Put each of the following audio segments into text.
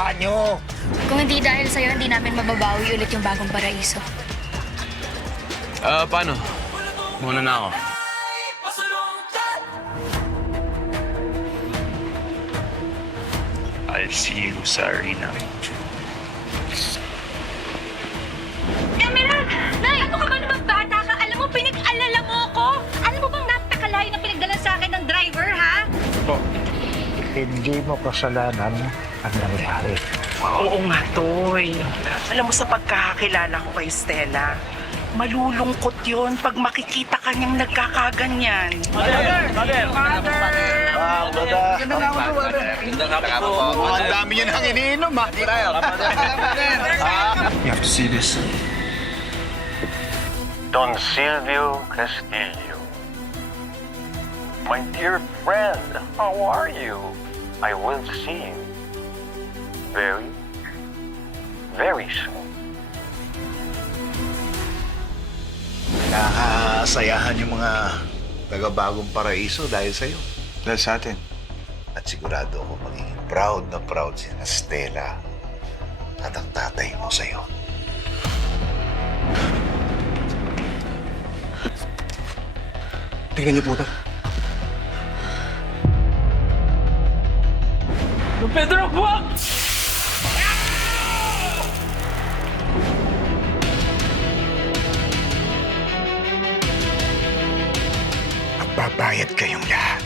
Ginawa nyo. Kung hindi dahil sa'yo, hindi namin mababawi ulit yung bagong paraiso. Ah, paano? Muna na ako. I'll see you sa arena. Emerald! Nay! Ano ka ba naman bata ka? Alam mo, pinag-alala mo ako. Alam mo bang napakalayo na pinagdala sa akin ng driver, ha? Hindi mo kasalanan ang nangyari. Oo nga, Toy. Alam mo, sa pagkakakilala ko kay Stella, malulungkot yun pag makikita ka niyang nagkakaganyan. Ang dami niyo nang iniinom, ha? You have to see this. Don Silvio Castillo. My dear friend, how are you? I will see you very, very soon. Nakakasayahan yung mga taga-bagong paraiso dahil sa'yo. Dahil sa atin. At sigurado ako magiging proud na proud si na Stella at ang tatay mo sa'yo. Tingnan niyo po ito. Magbabayad kayong lahat.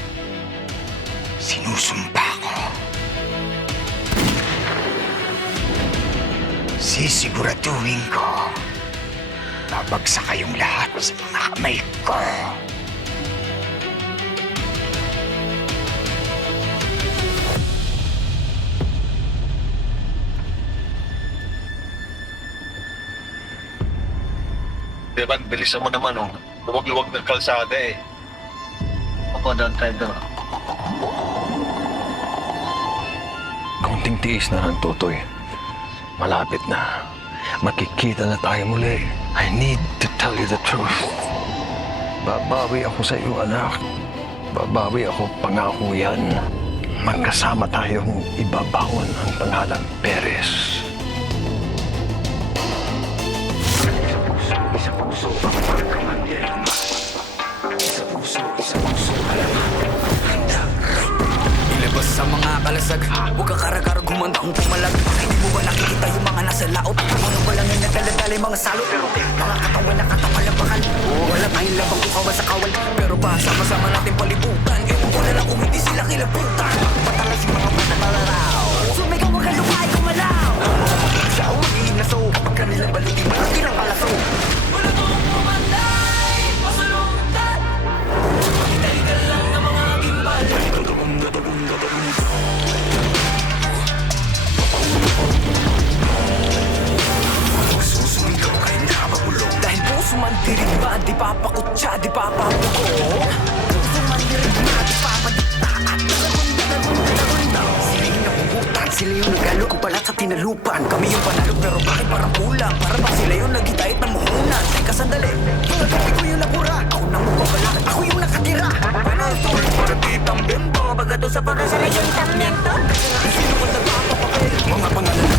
Sinusumpa ko. Sisiguraduhin ko. Babagsak kayong lahat sa mga kamay ko. Diba, bilisan mo naman, oh. Luwag-luwag ng kalsada, eh. Don't try to. Kaunting tiis na lang, Totoy. Malapit na. Makikita na tayo muli. I need to tell you the truth. Babawi ako sa iyo, anak. Babawi ako, pangako yan. Magkasama tayong ibabaon ang pangalang Perez. Isa puso, sa mga kalasag Huwag ka karagarag humanda kung pumalag. Hindi mo ba nakikita yung mga nasa laot? Mga balangin na daladala mga salot? Mga katawan na katawan bakal. Wala tayong labang kukawa sa kawal Pero pa sama-sama natin palibutan. Ewan ko na lang kung hindi sila kilabutan. Patalas yung mga patatalaraw Sumigaw wag ka lumay kumalaw Siya ang magiging naso Kapag kanila balikin malaki ng palaso man dirigma Di papakutsa, di papapuko Puso man dirigma Di papadikta At nagagunda Sila yung napuputan Sila nagalo Kung pala sa tinalupan. Kami yung panalo Pero bakit parang kulang? Para ba sila yung nagitahit ng muhunan Teka sandali. Gabi ko yung nabura Ako na mababala Ako yung nakatira. Ano ito? Para kitang bimbo. Bagato sa pagkasayuntamiento Sino ba nagpapapapel? Mga pangalan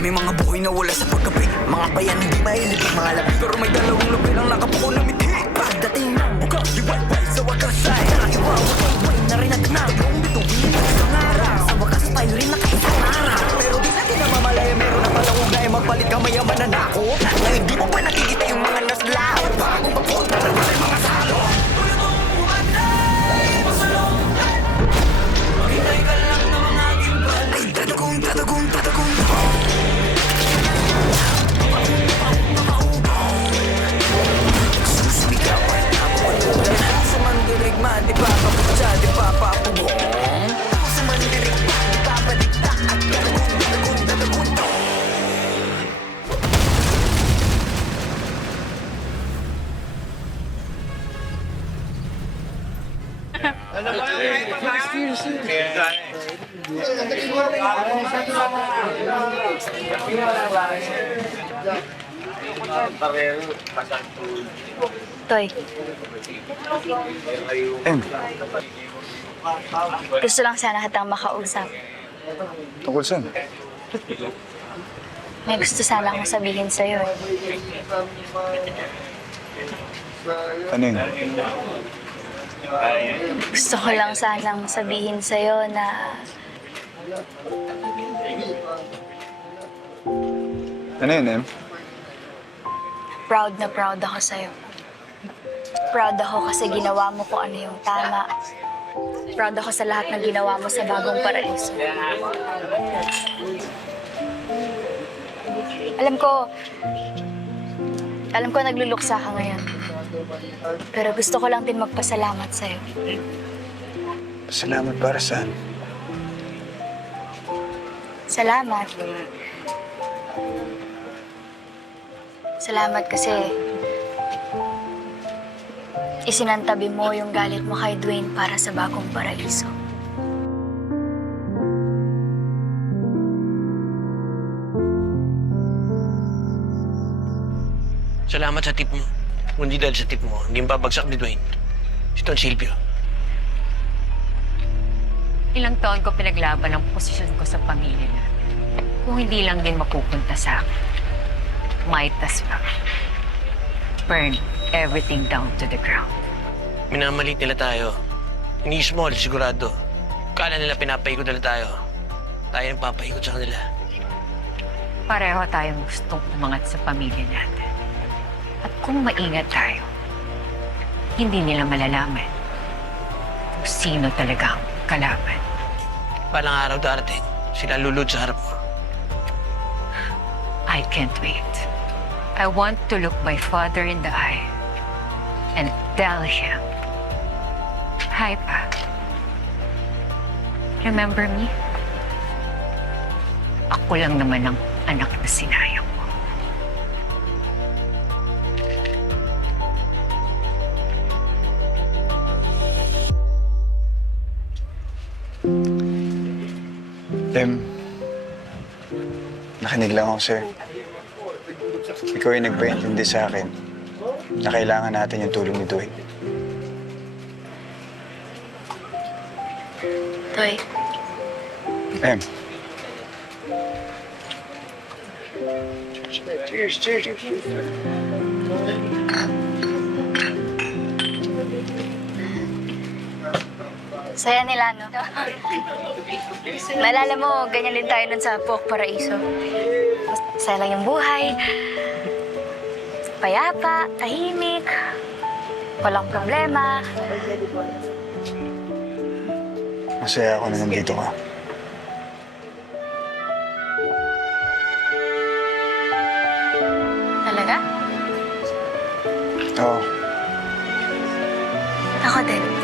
Dami mga buhay na wala sa pagkapi Mga bayan hindi mahilig mga labi Toy, Em, gusto lang sana kitang makausap. tungkol saan? May gusto sana akong sabihin sa'yo. eh. Ano yun? Gusto ko lang sanang sabihin sa'yo na Ano yun, Em? proud na proud ako sa'yo. Proud ako kasi ginawa mo kung ano yung tama. Proud ako sa lahat ng ginawa mo sa bagong paraiso. Alam ko, alam ko nagluluksa ka ngayon. Pero gusto ko lang din magpasalamat sa'yo. Salamat para saan? Salamat. Salamat kasi isinantabi mo yung galit mo kay Dwayne para sa bagong paraiso. Salamat sa tip mo. Kung hindi dahil sa tip mo, hindi babagsak ni Dwayne. Si Don Silvio. Ilang taon ko pinaglaban ang posisyon ko sa pamilya natin. Kung hindi lang din mapupunta sa akin. Might as well. Burn everything down to the ground. Minamalit nila tayo. Ini-small, sigurado. Kala nila pinapaikot nila tayo. Tayo ang papaikot sa kanila. Pareho tayong gustong umangat sa pamilya natin. Kung maingat tayo, hindi nila malalaman kung sino talaga ang kalaban. Palang araw darating, sila lulod sa harap. I can't wait. I want to look my father in the eye and tell him, Hi, Pa. Remember me? Ako lang naman ang anak na sinayang nakinig lang ako sa'yo. Ikaw yung nagpaintindi sa akin na kailangan natin yung tulong ni Dwayne. Toy, Em. saya nila, no? Naalala mo, ganyan din tayo nun sa Pok Paraiso. Masaya lang yung buhay. Payapa, tahimik, walang problema. Masaya ako na nandito ka. Talaga? Oo. Ako din.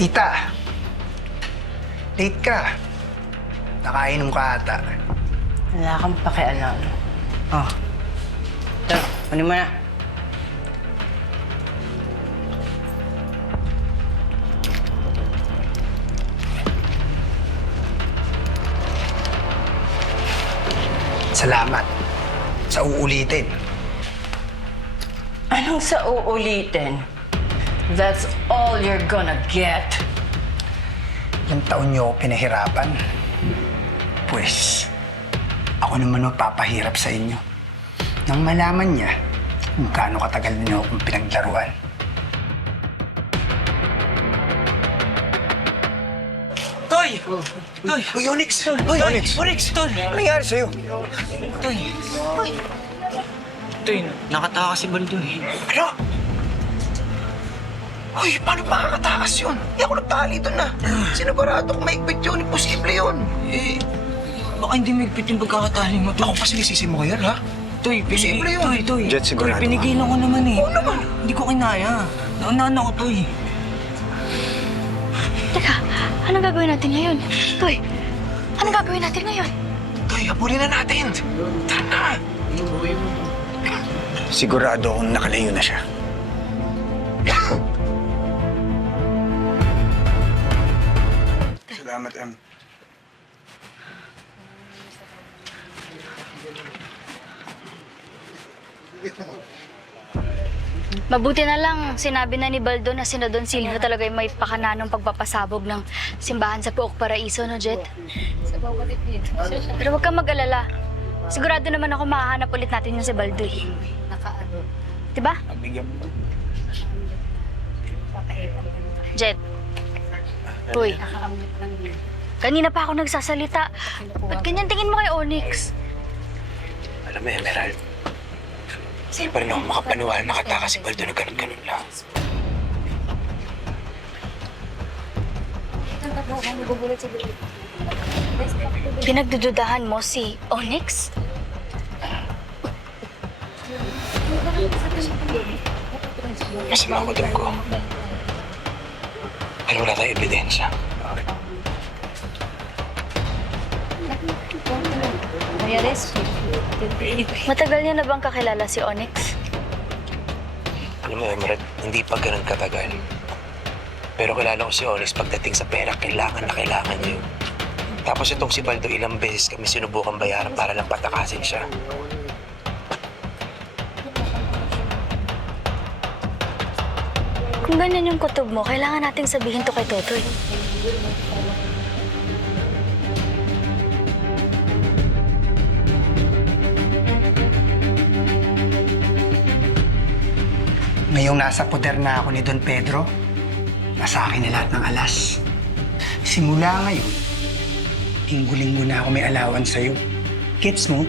Tita, late ka. Nakainom ka ata. Wala kang pakialam. Oh. Ito, ano mo na? Salamat sa uulitin. Anong sa uulitin? That's all you're gonna get. Ilang taon niyo ako pinahirapan. Pues, ako naman magpapahirap sa inyo. Nang malaman niya kung gaano katagal niyo akong pinaglaruan. Toy! Toy! Uy, Onyx! Uy, Onyx! Onyx! Toy! Ano nangyari sa'yo? Toy! Toy, nakataka si Baldo eh. Ano? Uy, paano makakatakas yun? Hindi ako nagtali doon na. Sinigurado kung maigpit yun. Imposible yun. Eh, baka hindi migpit yung pagkakatali mo. Ako pa sinisisi mo ngayon, ha? Toy, Posible pinigil. yun. Toy, Toy. Jet, sigurado Toy, pinigilan ko naman eh. Oo naman. Hindi ko kinaya. Naunahan ako, Toy. Teka, anong gagawin natin ngayon? Toy, anong gagawin natin ngayon? Toy, habulin na natin. Tara na. Sigurado akong nakalayo na siya. Em. Mabuti na lang, sinabi na ni Baldo na sina Don Silvio talaga yung may pakananong pagpapasabog ng simbahan sa Puok Paraiso, no, Jet? Pero huwag kang mag-alala. Sigurado naman ako mahahanap ulit natin yung si Baldo eh. Diba? Jet. Uy. Kanina pa ako nagsasalita. Ba't ganyan tingin mo kay Onyx? Alam mo, Emerald, hindi pa rin ako makapaniwala nakatakas si Baldo na ganun-ganun lang. Pinagdududahan mo si Onyx? Masama ako doon ko. Pero wala tayong ebidensya. Matagal niya na bang kakilala si Onyx? Alam mo, Emerald, hindi pa ganun katagal. Pero kilala ko si Onyx pagdating sa pera, kailangan na kailangan niya yun. Tapos itong si Baldo, ilang beses kami sinubukan bayaran para lang patakasin siya. Kung ganyan yung kutob mo, kailangan nating sabihin to kay Totoy. Ngayong nasa poder na ako ni Don Pedro, nasa akin na lahat ng alas. Simula ngayon, linggo-linggo na ako may alawan sa'yo. Gets mo?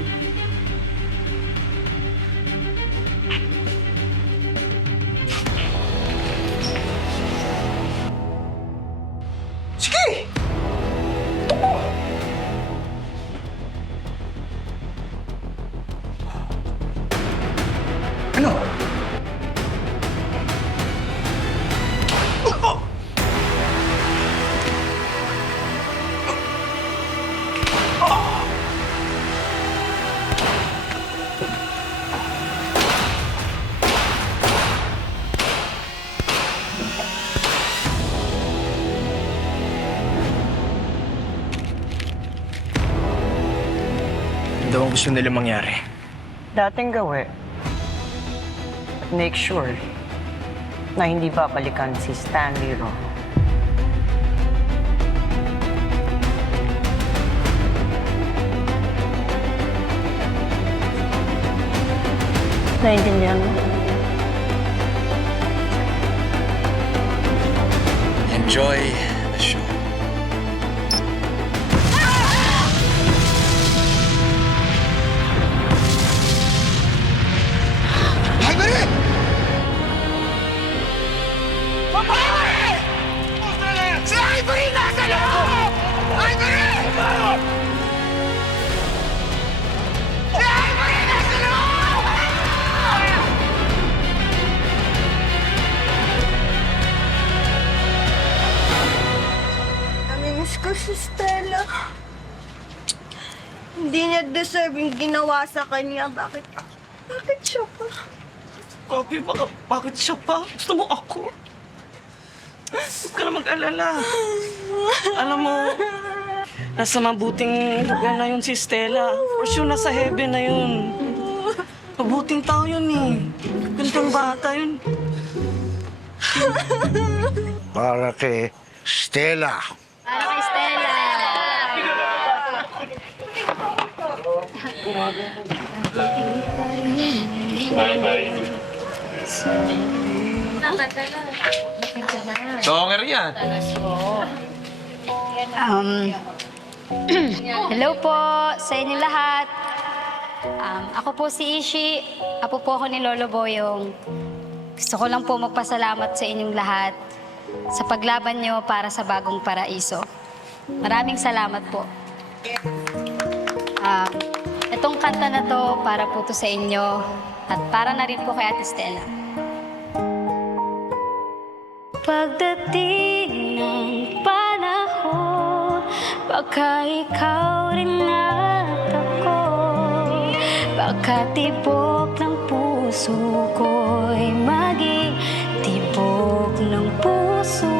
Ang gusto nila mangyari? dating gawi. At make sure na hindi babalikan si Stanley Ro. Naintindihan mo? Enjoy Namimiss ko si Stella. Hindi niya deserve yung ginawa sa kanya. Bakit? Bakit siya pa? Papi, baka, bakit siya pa? Gusto mo ako? Huwag ka na mag-alala. Alam mo, nasa mabuting lugar na yun si Stella. For sure, nasa heaven na yun. Mabuting tao yun eh. Gandang bata yun. Para kay Stella. Para kay Stella! Songer yan. Um, hello po sa inyo lahat. Um, ako po si Ishi. Apo po ako ni Lolo Boyong. Gusto ko lang po magpasalamat sa inyong lahat sa paglaban nyo para sa bagong paraiso. Maraming salamat po. Ah, itong kanta na to para po to sa inyo at para na rin po kay Ate Stella. Pagdating ng baka ikaw rin at ako. Baka tibok ng puso ko'y maging tibok ng puso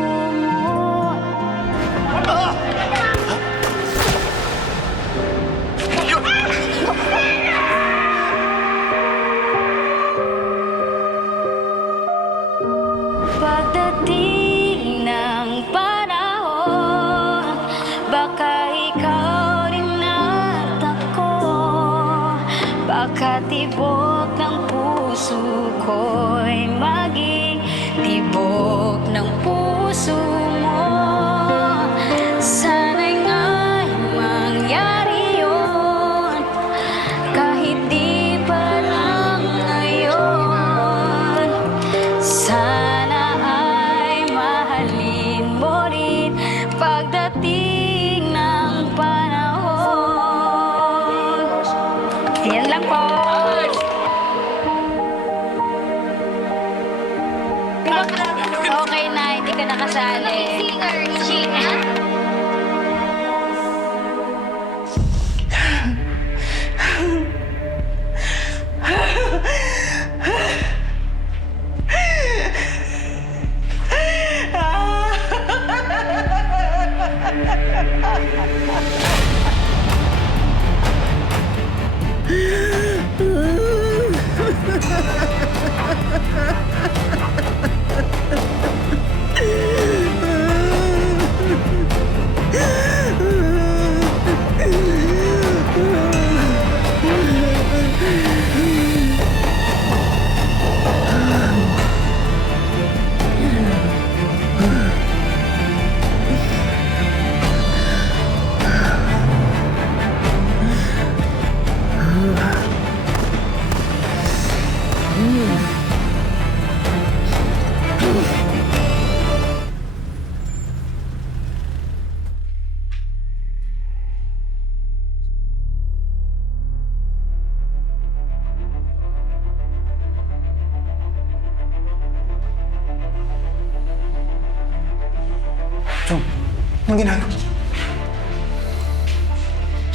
anong ginagawa?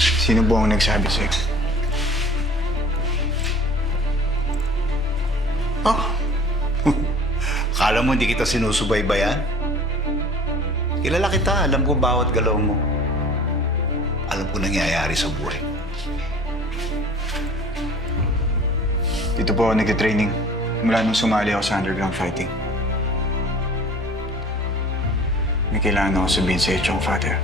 Sino po ang nagsabi sa'yo? Oh. Kala mo hindi kita sinusubaybayan? Kilala kita, alam ko bawat galaw mo. Alam ko nangyayari sa buhay. Dito po ako nag-training mula nung sumali ako sa underground fighting. May kailangan ako sabihin sa Chong Father.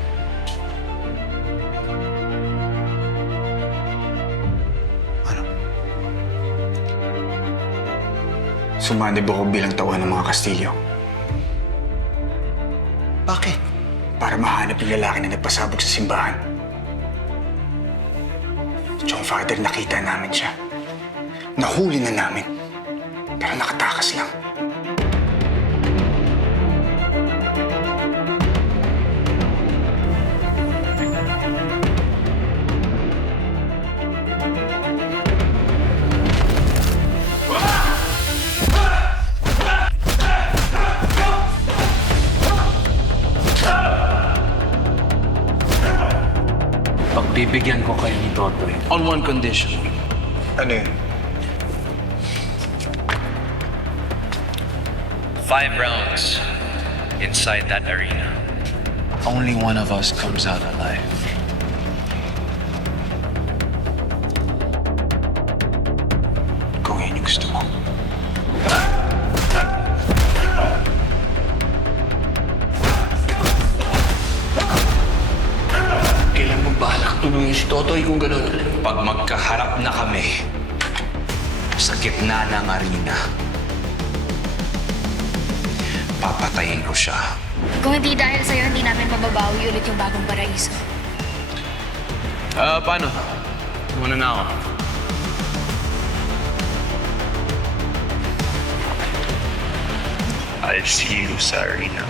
Ano? Sumanib ako bilang tauhan ng mga Kastilyo. Bakit? Para mahanap yung lalaki na nagpasabog sa simbahan. Chong Father, nakita namin siya. Nahuli na namin. Pero nakatakas lang. Kayo ni Totoy. On one condition. Ano yun? Five rounds inside that arena. Only one of us comes out alive. Tulungin si Totoy kung gano'n? Pag magkaharap na kami sa gitna ng arena, papatayin ko siya. Kung hindi dahil sa'yo, hindi namin mababawi ulit yung bagong paraiso. Ah, paano? Muna na ako. I'll see you sa arena.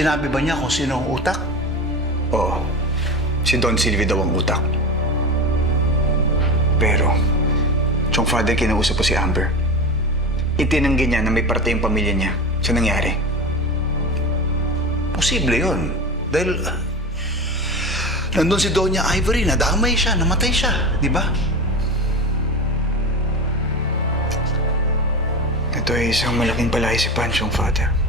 Sinabi ba niya kung sino ang utak? Oo. Si Don Silvio daw ang utak. Pero, Chong Father, kinausap po si Amber. Itinanggi niya na may parte yung pamilya niya sa nangyari. Posible yun. Dahil ah, nandun si Doña Ivory, nadamay siya, namatay siya, di ba? Ito ay isang malaking balay si Panchong Father.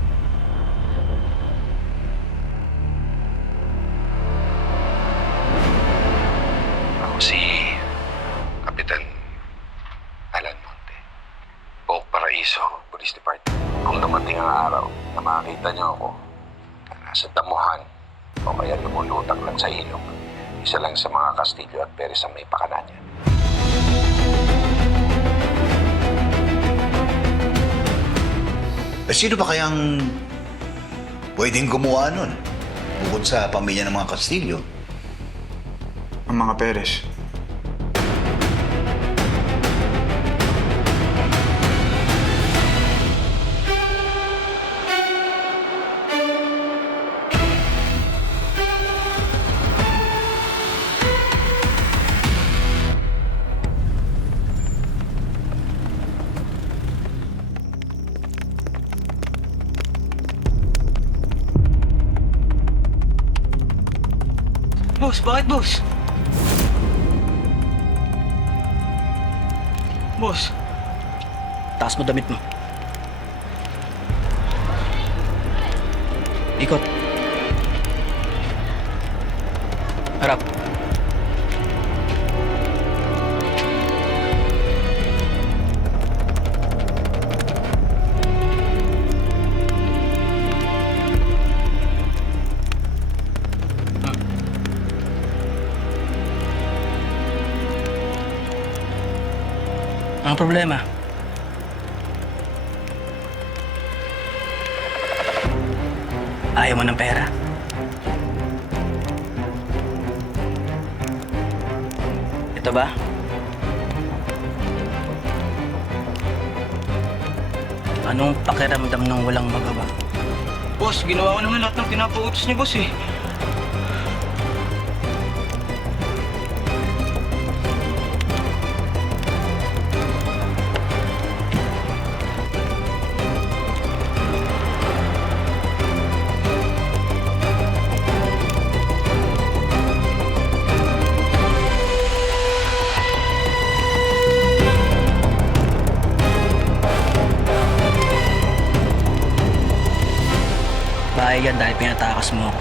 Castillo at Perez ang may pakana niya. Eh, sino ba kayang pwedeng gumawa nun? Bukod sa pamilya ng mga Castillo. Ang mga Perez. Boss, bakit boss? Boss, Taas mo damit mo. Ikot. Ang problema? Ayaw mo ng pera. Ito ba? Anong pakiramdam ng walang magawa? boss, ginawa ko naman lahat ng pinapautos niyo, boss eh. Dahil pinatakas mo ako.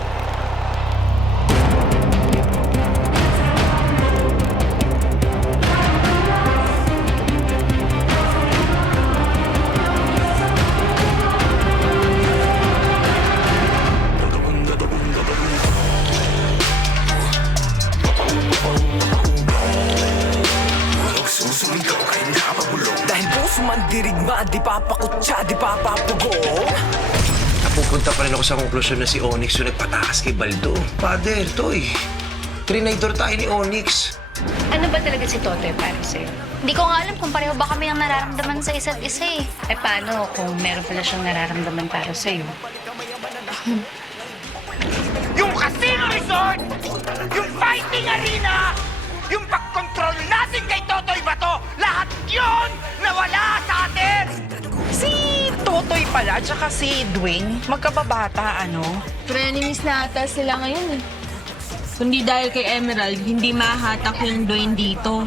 Napupunta pa rin ako sa konklusyon na si Onyx yung nagpatakas kay Baldo. Father, Toy. Trinidor tayo ni Onyx. Ano ba talaga si Totoy para sa'yo? Hindi ko nga alam kung pareho ba kami ang nararamdaman sa isa't isa eh. Eh paano kung meron pala siyang nararamdaman para sa'yo? Yung casino resort! Yung fighting arena! Yung pagkontrol natin kay Totoy Bato! Lahat yun nawala Totoy pala, tsaka si Dwayne, magkababata, ano? Frenemies na ata sila ngayon eh. Kundi dahil kay Emerald, hindi mahatak yung Dwayne dito.